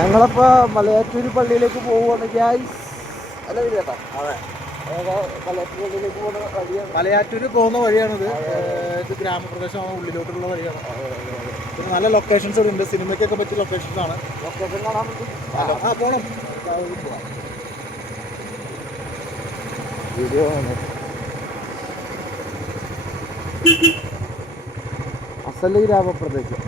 ഞങ്ങളിപ്പോ മലയാറ്റൂർ പള്ളിയിലേക്ക് പോവുകയാണ് ഗ്യാസ് അല്ല ചേട്ടാ അതെ. മലയാറ്റൂർ പോകുന്ന വഴിയാണ്. മലയാറ്റൂര് പോകുന്ന വഴിയാണിത്. ഇത് ഗ്രാമപ്രദേശമാണ് ഉള്ളിലോട്ടുള്ള വഴിയാണ്? നല്ല ലൊക്കേഷൻസ് ഇവിടെ ഉണ്ട്. സിനിമയ്ക്കൊക്കെ പറ്റിയ ലൊക്കേഷൻസ് ആണ്. ലൊക്കേഷൻ കാണാൻ പറ്റും ആ പോണം. വീഡിയോ അസൽ ഗ്രാമപ്രദേശം.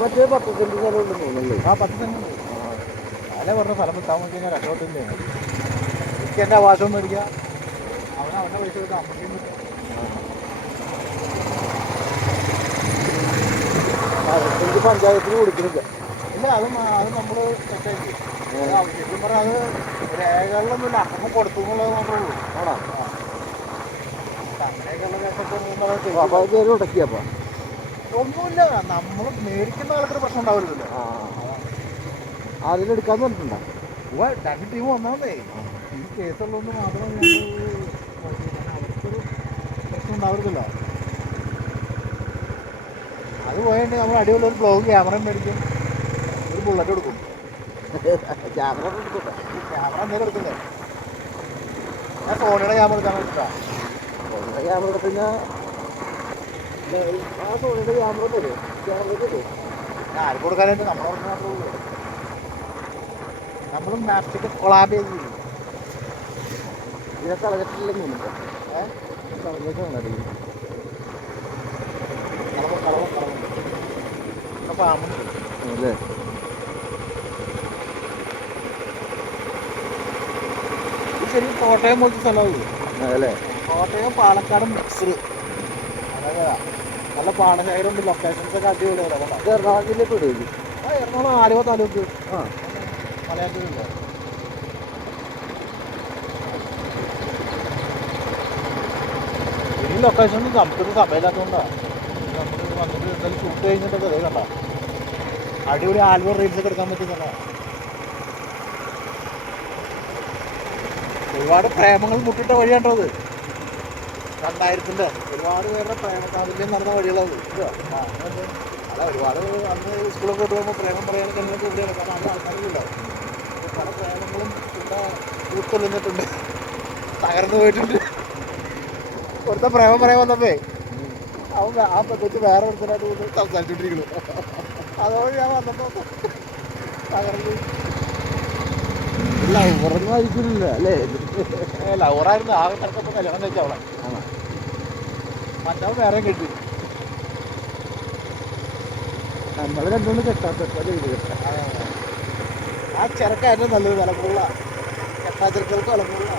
മറ്റേ പത്ത് സെന്റ് സ്ഥലം ഉണ്ടെന്ന് തോന്നുന്നല്ലേ ആ പത്ത് സെന്റ് അല്ല പറഞ്ഞ സ്ഥലം എത്താൻ വേണ്ടി കഴിഞ്ഞാൽ രക്ഷോട്ടില്ലേ എനിക്ക് എന്റെ അവകാശം മേടിക്കാം അവൻ അവന്റെ പൈസ കൊടുത്ത് അമ്മയ്ക്കും. എനിക്ക് പഞ്ചായത്തിന് കൊടുക്കുന്നില്ല ഇല്ല അത് അത് നമ്മൾ തെറ്റാക്കി ശരിക്കും പറഞ്ഞാൽ അത് രേഖകളിലൊന്നുമില്ല. അപ്പം കൊടുത്തു എന്നുള്ളത് മാത്രമേ ഉള്ളൂ. ആണോ? അങ്ങനെയൊക്കെയുള്ള കേസൊക്കെ നമ്മൾ ഒന്നുമില്ല. നമ്മൾ മേടിക്കുന്ന ആൾക്കൊരു പ്രശ്നം ഉണ്ടാവില്ലല്ലോ ആരെങ്കിലും എടുക്കാന്ന് പറഞ്ഞിട്ടുണ്ടോ? രണ്ട് ടീം വന്നാന്നേ. ഈ കേസുള്ളതുകൊണ്ട് മാത്രമേ ഞങ്ങൾ അവർക്കൊരു പ്രശ്നം ഉണ്ടാവരുതല്ലോ. അത് പോയിട്ട് നമ്മൾ അടിപൊളി ഒരു ബ്ലോഗ് ക്യാമറയും മേടിക്കും. ഒരു ബുള്ളറ്റ് കൊടുക്കും ക്യാമറ എടുക്കട്ടെ ക്യാമറ എന്തെങ്കിലും എടുക്കുന്നേ ഞാൻ സോണിയുടെ ക്യാമറ എടുക്കാൻ വേണ്ടിയിട്ടാണ് സോണിയുടെ ക്യാമറ എടുത്ത് കഴിഞ്ഞാൽ ആ സോണിയുടെ ക്യാമറ തരും തരും കൊടുക്കാനായിട്ട് മാത്രമേ നമ്മളും മാപ്സിക്ക് കൊളാബ് ചെയ്തില്ല ഏഹ് കളഞ്ഞിട്ടാണ് കളവ് കളവ് അല്ലേ ശരിക്കും കോട്ടയം പോലത്തെ സ്ഥലമാണ് അല്ലേ കോട്ടയം പാലക്കാട് മിക്സ് അതായത് നല്ല പാടശേഖരമുണ്ട്. ലൊക്കേഷൻസ് ഒക്കെ അടിപൊളിയാണ്. ഇത് എറണാകുളം ജില്ലയിൽ ആ എറണാകുളം ആലുവ താലൂക്ക്. ആ. മലയാറ്റൂരില്ല? ഈ ലൊക്കേഷൻ നമുക്കൊരു സമയമില്ലാത്തതുകൊണ്ടാണ് നമ്മൾ വന്നിട്ട് എന്തായാലും ഷൂട്ട് കഴിഞ്ഞിട്ടൊക്കെ അതേ കണ്ട. അടിപൊളി ആൽബം റീൽസ് ഒക്കെ എടുക്കാൻ പറ്റുന്ന ഒരുപാട് പ്രേമങ്ങൾ മുട്ടിട്ട വഴിയാണ്ടോ അത്? രണ്ടായിരത്തിന്റെ ഒരുപാട് പേരുടെ പ്രേമ കാതല്യം നടന്ന വഴികളാണ്. അല്ല ഒരുപാട് അന്ന് സ്കൂളൊക്കെ വിട്ട് പോകുമ്പോൾ പ്രേമം പറയാനൊക്കെ നിങ്ങൾക്ക് ഇവിടെയാണ് കാരണം അന്ന് ആൾക്കാരില്ല പല പ്രേമങ്ങളും ഇവിടെ ഉൾക്കൊള്ളുന്നിട്ടുണ്ട്. തകർന്നു പോയിട്ടുണ്ട്. ഒരുത്ത പ്രേമം പറയാൻ വന്നപ്പേ അവൻ ആ കൊച്ച് വേറെ ഒരുത്തനായിട്ട് കൊണ്ട് സംസാരിച്ചോണ്ടിരിക്കുന്നു. അതോടെ ഞാൻ വന്നപ്പോൾ തകർന്നു. ഉറങ്ങും ആയിരിക്കില്ല അല്ലേ? ലവറായിരുന്നു ആ കിടക്കപ്പോ കല്യാണം കഴിച്ച അവളെ ആണോ? മറ്റവൻ വേറെ കിട്ടി. നമ്മൾ രണ്ടുകൊണ്ട് കെട്ടാത്ത ആ ചെറുക്കായിരുന്നു നല്ലത് വിലക്കുള്ള കെട്ടാ ചെറുക്കൾക്ക് വിലക്കുള്ള.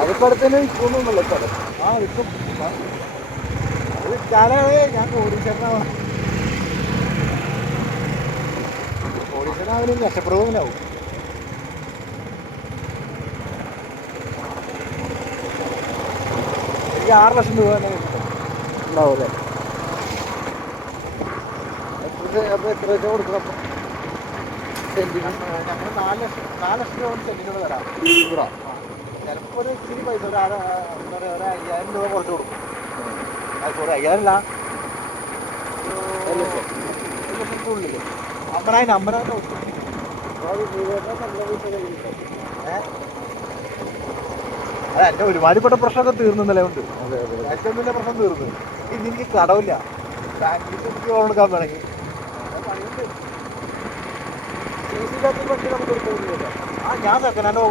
അതിപ്പോ അടുത്ത് തന്നെ വിൽക്കൊന്നുമല്ല ആ വിൽക്കും. വിറ്റാലേ ഞാൻ കോടീശ്വരനാവും കോടീശ്വരനാവിനും രക്ഷപ്പെടുവിനാവും എനിക്ക് ആറ് ലക്ഷം രൂപ തന്നെ ഉണ്ടാവും അല്ലേ എത്ര വെച്ചാൽ കൊടുക്കണം അപ്പം? ഞങ്ങൾ നാല് ലക്ഷം നാല് ലക്ഷം രൂപ തരാം. ചിലപ്പോൾ ഒരു ഇച്ചിരി പൈസ ഒരു എന്താ പറയുക ഒരു അയ്യായിരം രൂപ കുറച്ച് കൊടുക്കും. സോറി അല്ല ഒരു ലക്ഷം. ഒരു ലക്ഷത്തിന്റെ ഉള്ളിൽ അമ്പതിനായിരം അമ്പതിനായിരം കൊടുക്കും അതെ എന്റെ ഒരുമാതിരിപ്പെട്ട പ്രശ്നമൊക്കെ തീർന്നല്ലേ ഉണ്ട് ഏറ്റവും വലിയ പ്രശ്നം തീർന്നു. ഇനി എനിക്ക് കടവില്ല. ബാങ്കിൽ എനിക്ക് ലോൺ എടുക്കാൻ വേണമെങ്കിൽ ആ ഞാൻ സെക്കൻഡ് ഹാൻഡ്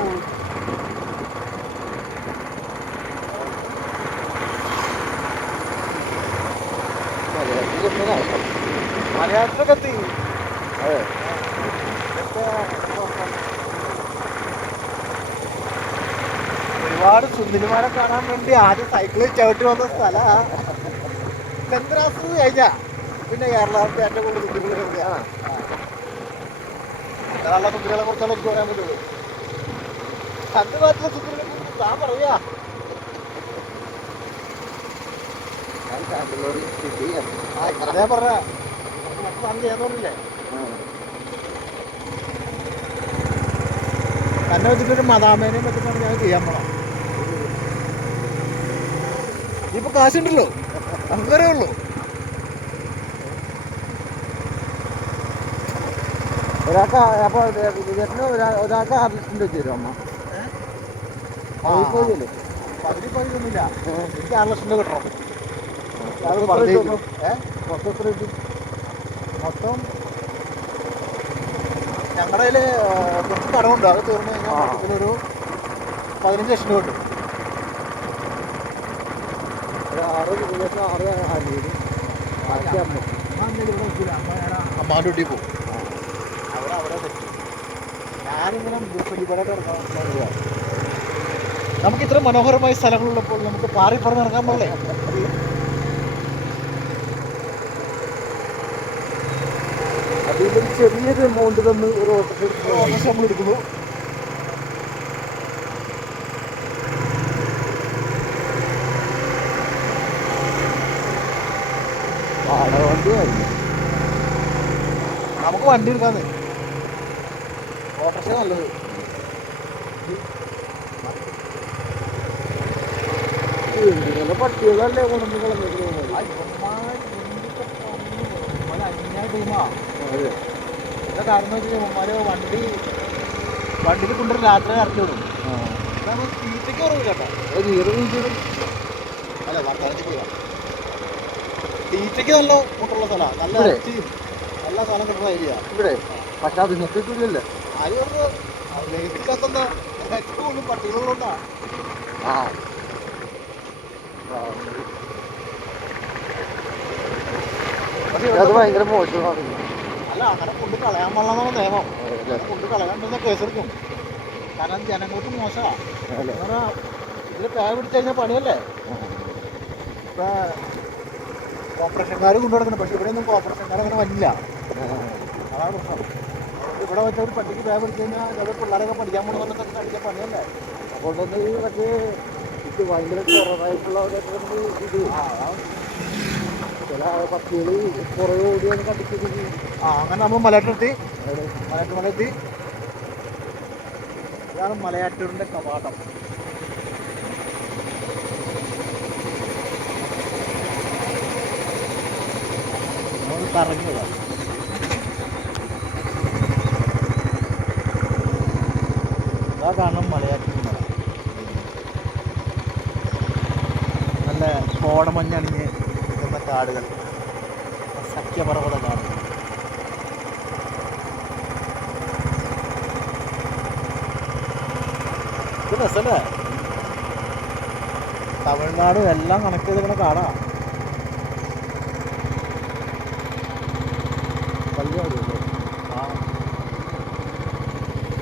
മലയാളത്തിലൊക്കെ എത്തി അതെ ഒരുപാട് സുന്ദരിമാരെ കാണാൻ വേണ്ടി ആദ്യം സൈക്കിളിൽ ചവിട്ടി വന്ന സ്ഥല. ചന്ദ്രാസ് കഴിഞ്ഞ. പിന്നെ കേരളത്തിൽ ഏറ്റവും കൂടുതൽ സുന്ദരിമാരെ എവിടെയാ? അങ്ങനെയുള്ള സുന്ദരികളെ കുറിച്ചാണ് എനിക്ക് പറയാൻ പറ്റുള്ളൂ. തന്റെ നാട്ടിലെ സുന്ദരികളെ കുറിച്ച് താൻ പറയാ. ഞാൻ പറഞ്ഞ. സാധനം ചെയ്യാന്നില്ലേ തന്നെ വെച്ചിട്ടൊരു മതാമേനെയും വെച്ചിട്ടാണ് ഞാൻ ചെയ്യാൻ പോണം ഇപ്പൊ കാശുണ്ടല്ലോ അങ്ങനെ ഉള്ളൂ ഒരാൾക്ക് അപ്പൊ ചേട്ടന് ഒരാ- ഒരാൾക്ക് ആറ് ലക്ഷം രൂപ തരും അമ്മ പോയില്ലേ പകുതി ഒന്നുമില്ല എനിക്ക് ആറ് ലക്ഷം രൂപ കിട്ടണം ഏഹ്. കിട്ടും? മൊത്തം ഞങ്ങളുടെ കയ്യിൽ കുറച്ച് കടമുണ്ട്. അത് തീർന്നു കഴിഞ്ഞാൽ. മൊത്തത്തിലൊരു പതിനഞ്ച് ലക്ഷം രൂപ ഒരു ആറ് ആറ് അമ്മാന്റെ വീട്ടിൽ പോകും അവിടെ അവിടെ ഞാനിങ്ങനെ ഇറങ്ങാൻ നമുക്ക് ഇത്ര മനോഹരമായ സ്ഥലങ്ങളുള്ളപ്പോൾ നമുക്ക് പാറി പറഞ്ഞിറങ്ങാൻ പാടില്ലേ? അതിൽ ചെറിയൊരു എമൗണ്ട് തന്ന് ഒരു ഓട്ടോറിക്ഷ നമ്മൾ എടുക്കുന്നു. വാടക വണ്ടിയായിരുന്നു നമുക്ക് വണ്ടി എടുക്കാന്ന്. ഓട്ടോറിക്ഷ നല്ലത്. എന്തിനുള്ള പട്ടികളല്ലേ കൊണ്ടു കളഞ്ഞിട്ട്. അതെ. കാരണം വെച്ചാൽ ഇവന്മാര് വണ്ടി വണ്ടിയിൽ കൊണ്ടൊരു രാത്രി ഇറക്കി വിടും. തീറ്റയ്ക്ക് കുറവില്ല അല്ല വർത്തമാനത്തിൽ പോയി തീറ്റയ്ക്ക് നല്ല മുട്ടുള്ള സ്ഥലമാണ് നല്ല നല്ല സാധനം കിട്ടുന്ന ഏരിയ ഇവിടെ? പക്ഷെ അത് ലൈഫില്ലാത്തന്ന ഏറ്റവും പട്ടികളുണ്ടാ ആ. അത് ഭയങ്കര മോശമാണ്. അല്ല അങ്ങനെ കൊണ്ട് കളയാൻ പാടില്ലെന്നാണ് നിയമം കൊണ്ട് കളയാണ്ടെന്ന് കേസെടുക്കും കാരണം ജനങ്ങൾക്ക് മോശമാണ് ഇതിൽ പേ പിടിച്ചു കഴിഞ്ഞാൽ പണിയല്ലേ? ഇപ്പൊ കൊണ്ടു നടക്കണം പക്ഷെ ഇവിടെ ഒന്നും കോപ്പറേഷൻകാർ അങ്ങനെ വന്നില്ല അതാണ് പ്രശ്നം. ഇവിടെ വെച്ച ഒരു പട്ടിക്ക് പേ പിടിച്ചു കഴിഞ്ഞാൽ ചില പിള്ളേരൊക്കെ പഠിക്കാൻ വന്നിട്ട് അടിക്കാൻ പണിയല്ലേ? അതുകൊണ്ട് ഈ മറ്റേ ഇത് ഭയങ്കര കുറവായിട്ടുള്ള ഇത്. ആ അങ്ങനെ നമ്മൾ മലയാറ്റൂരെത്തി മലയാറ്റൂർ മലയെത്തി ഇതാണ് മലയാറ്റൂരിന്റെ കവാടം. നമ്മൾ കറങ്ങിയതാണ് ഇതാ കാണണം മലയാറ്റൂർ മല. നല്ല കോടമഞ്ഞണിഞ്ഞ് കാടുകൾ. സഖ്യപർവത കാടുകൾ ഇത് രസല്ലേ? തമിഴ്നാട് എല്ലാം കണക്ട് ചെയ്തിങ്ങനെ കാടാ.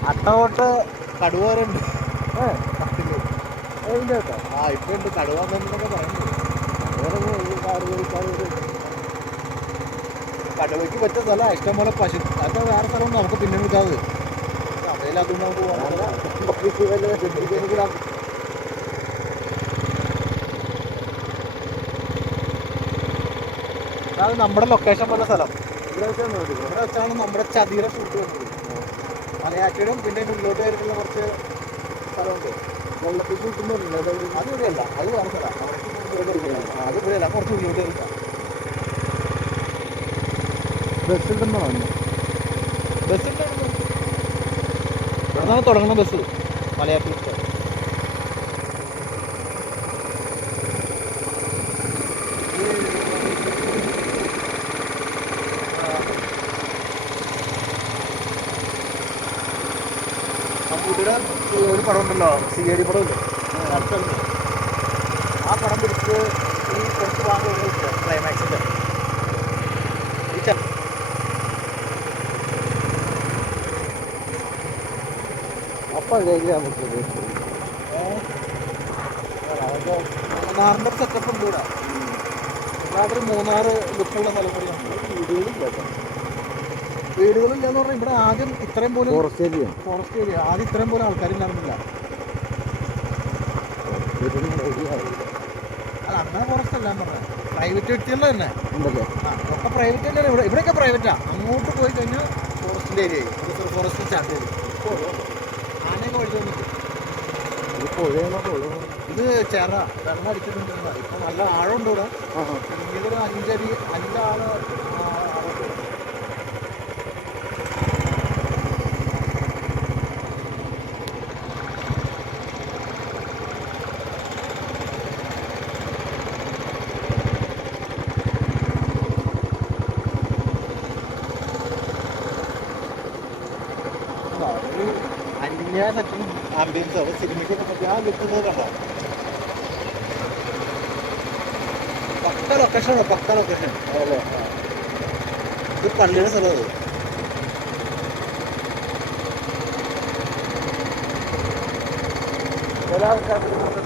അട്ടോട്ട് കടുവരുണ്ട് ഏ ഉണ്ട്. ഏ ഇല്ല കേട്ടോ ആ ഇപ്പൊ ഉണ്ട്. കടുവ എന്നൊക്കെ പറയുന്നത് വേറെ ഈ കാട് കയറിക്കാട് കടുവയ്ക്ക് പറ്റിയ സ്ഥലം ഇഷ്ടംപോലെ പശു അതൊക്കെ വേറെ സ്ഥലം നമുക്ക് പിന്നെ എടുക്കാതെ അത് നമ്മുടെ ലൊക്കേഷൻ പോലെ സ്ഥലം. ഇവിടെ വെച്ചാണ് നമ്മുടെ ചതിയുടെ ഷൂട്ട് വരുന്നത്. മലയാറ്റയിലും പിന്നെ മുന്നോട്ട് വരുന്ന കുറച്ച് സ്ഥലമുണ്ട്. വെള്ളത്തിൽ കൂട്ടുന്നുണ്ടല്ലോ അത് ഇവിടെയല്ല അത് വേറെ സ്ഥലം. അത് ഇവിടെയല്ല കുറച്ച് ഉള്ളിലോട്ട് ബസ്സിൽ വന്നു ബസ് ഇവിടുന്നാണ് തുടങ്ങുന്ന ബസ് മലയാറ്റൂർ ഒരു പടം ഉണ്ടല്ലോ സി ഐ ഡി പടം ഉണ്ട് പടം പിടിച്ച് ഈ കുറച്ച് ഭാഗം ക്ലൈമാക്സിന്റെ അപ്പം കഴിഞ്ഞ് നമുക്ക് മൂന്നാറിന്റെ സെറ്റപ്പ് ഉണ്ട് ഇവിടെ. മൂന്നാറ് മൂന്നാറ് ലുക്കുള്ള സ്ഥലം കൂടിയാണ് വീടുകളില്ല എന്ന് പറഞ്ഞാൽ ഇവിടെ ആദ്യം ഇത്രയും പോലും ഫോറസ്റ്റ് ഏരിയ ഫോറസ്റ്റ് ഏരിയ ആദ്യം ഇത്രയും പോലും ആൾക്കാരില്ലായിരുന്നില്ല. അത് ഫോറസ്റ്റ് അല്ല പറഞ്ഞത് പ്രൈവറ്റ് വ്യക്തികളുടെ തന്നെ. ഉണ്ടല്ലേ. ആ, ഒക്കെ പ്രൈവറ്റ് തന്നെയാണ്. ഇവിടെ ഇവിടെയൊക്കെ പ്രൈവറ്റാ അങ്ങോട്ട് പോയി കഴിഞ്ഞാൽ ഫോറസ്റ്റിന്റെ ഏരിയ റിസർവ് ഫോറസ്റ്റ് സ്റ്റാർട്ട് ചെയ്തു ആനയൊക്കെ വഴി തോന്നിട്ട് ഇത് പുഴ വെള്ളം അടിച്ചിട്ടുണ്ട്. ഇപ്പം നല്ല ആഴമുണ്ട് ഇവിടെ ആ ഇതൊരു അഞ്ചടി അഞ്ചാറ് ആഴമുണ്ട് ആ, ഒരു അന്യ സെറ്റും ആംബിയൻസ് ഞാൻ നിൽക്കുന്നത് കണ്ടോ പക്ക ലൊക്കേഷനാണ് പക്ക ലൊക്കേഷൻ അതല്ലേ ഇത് പള്ളിയുടെ സ്ഥലം ചില ആൾക്കാർക്ക് ഇതൊക്കെ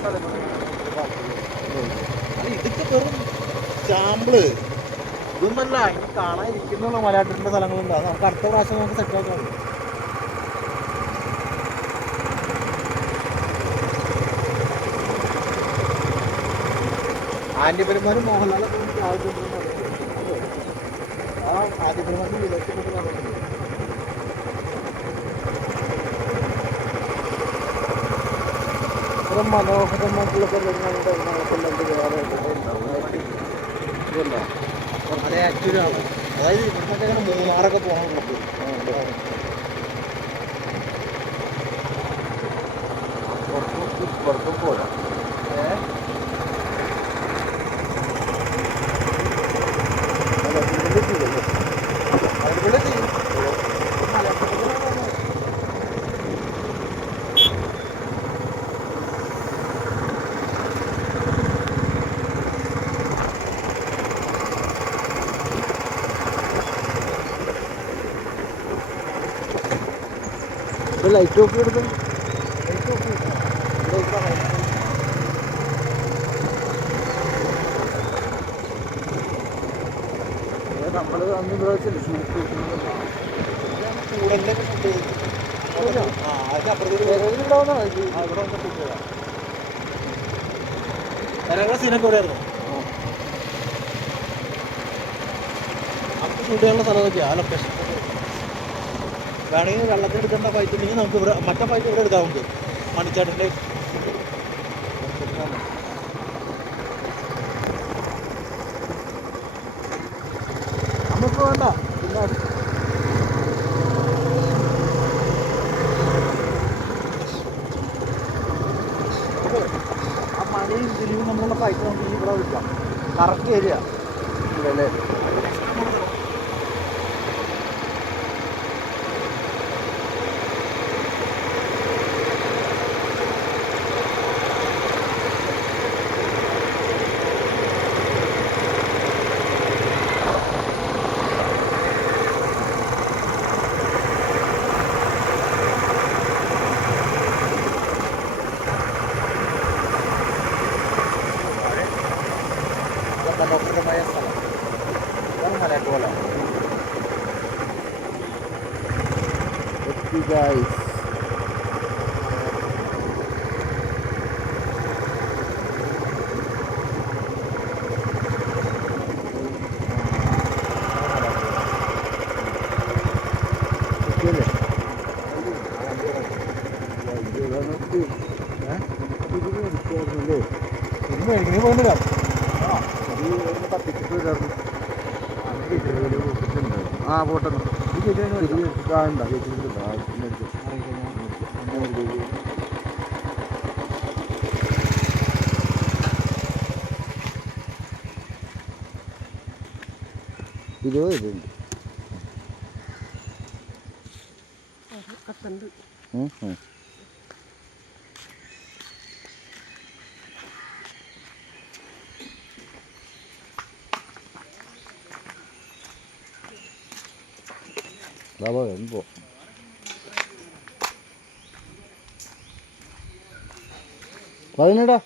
വെറും സാമ്പിൾ ഇതൊന്നല്ല ഇനി കാണാതിരിക്കുന്നുള്ള മലയാളത്തിന്റെ സ്ഥലങ്ങളുണ്ട്. അത് നമുക്ക് അടുത്ത പ്രാവശ്യം നമുക്ക് സെറ്റ് ആക്കാം ആന്റിപെരുമാരും മോഹൻലാലൊക്കെ എനിക്ക് ആ മനോഹരമായിട്ടുള്ള സ്ഥലങ്ങളുണ്ട് എറണാകുളത്തുള്ളത് വേറെ അതായത് ഇവിടുന്നൊക്കെ അങ്ങനെ മൂന്നാറൊക്കെ പോകണം നമുക്ക് പോരാ അല്ല ഇതിന്റെ ചെയ്തല്ലേ അതുപോലെ ചെയ്യും ഇത് ലൈറ്റ് ഓഫ് ചെയ്തെടുത്ത് നമ്മൾ അന്ന് ഇവിടെ വെച്ചില്ല ഷൂട്ട് കൂടലിലേക്ക് ഷൂട്ട് ചെയ്തു ആ അതിന്റെ അപ്പുറത്തേക്ക് നിലവിലുണ്ടാവുന്ന ലൈറ്റ് ഓഫ് ഷൂട്ട് ചെയ്താ നിലവിലെ സീനൊക്കെ എവിടെയായിരുന്നു നമുക്ക് ഷൂട്ട് ചെയ്യാനുള്ള സ്ഥലം ആ ലൊക്കേഷൻ വേണമെങ്കിൽ വെള്ളത്തിൽ എടുക്കേണ്ട പൈപ്പ് ഉണ്ടെങ്കിൽ നമുക്ക് ഇവിടെ മറ്റേ പൈപ്പ് ഇവിടെ എടുക്കാം നമുക്ക് മണിച്ചാട്ടിന്റെ നമുക്ക് വേണ്ട പിന്നെ നമുക്ക് ആ മഴയും ദിലീപും തമ്മിലുള്ള ഫൈറ്റ് നമുക്ക് ഇനി ഇവിടെ വിളിക്കാം കറക്റ്റ് ഏരിയ ഇവിടെ മനോഹരമായ സ്ഥലം ഇതാണ് മലയാറ്റോല എത്തി guys. മേടിക്കണേ പോയിട്ടില്ല ഇത് ആ കാണണ്ട ആ മേടിച്ചു ഇരുപത് രൂപയുണ്ട് ഉം, ഉം. Bravo, ven, അതിനടാ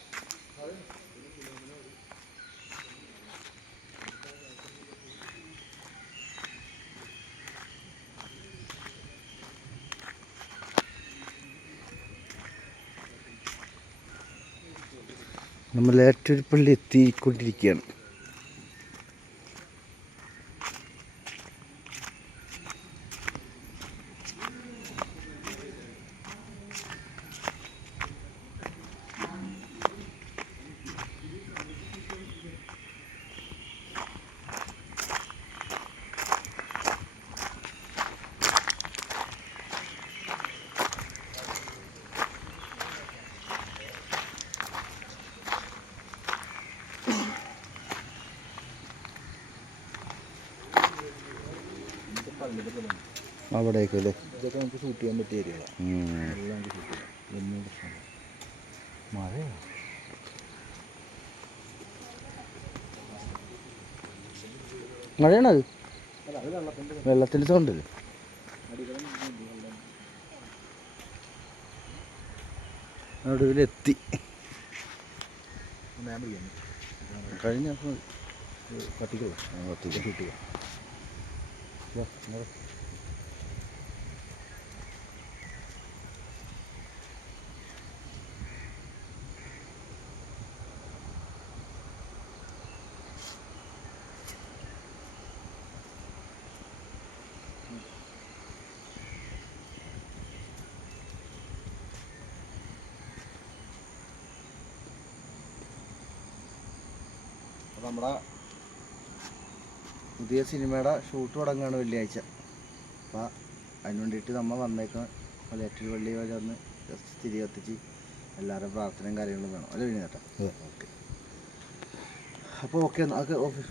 നമ്മൾ ഏറ്റുരുപ്പള്ളി എത്തിക്കൊണ്ടിരിക്കുകയാണ്. അവിടേക്ക് അല്ലേ? ഇതൊക്കെ നമുക്ക് ഷൂട്ട് ചെയ്യാൻ പറ്റിയ ഏരിയകളാണ് എല്ലാം നമുക്ക് ഷൂട്ട് ചെയ്യാം. ഒന്നും പ്രശ്നമില്ല. മഴയോ? മഴയാണത്? വെള്ളത്തിന്റെ സൗണ്ട് പിടിക്കാം കഴിഞ്ഞ പട്ടിക്കുള്ള പത്തിക്ക് ഷൂട്ട് അപ്പോൾ നമ്മുടെ പുതിയ സിനിമയുടെ ഷൂട്ട് തുടങ്ങുകയാണ് വെള്ളിയാഴ്ച. അപ്പോൾ അതിന് വേണ്ടിയിട്ട് നമ്മൾ വന്നേക്കാൻ മലയാറ്റിൽ വെള്ളി വരെ ഒന്ന് ജസ്റ്റ് തിരി കത്തിച്ച് എല്ലാവരുടെ പ്രാർത്ഥനയും കാര്യങ്ങളും വേണം. അല്ലേ വിനീതേട്ടാ? അതെ. ഓക്കെ. അപ്പോൾ ഓക്കെ ഓക്കെ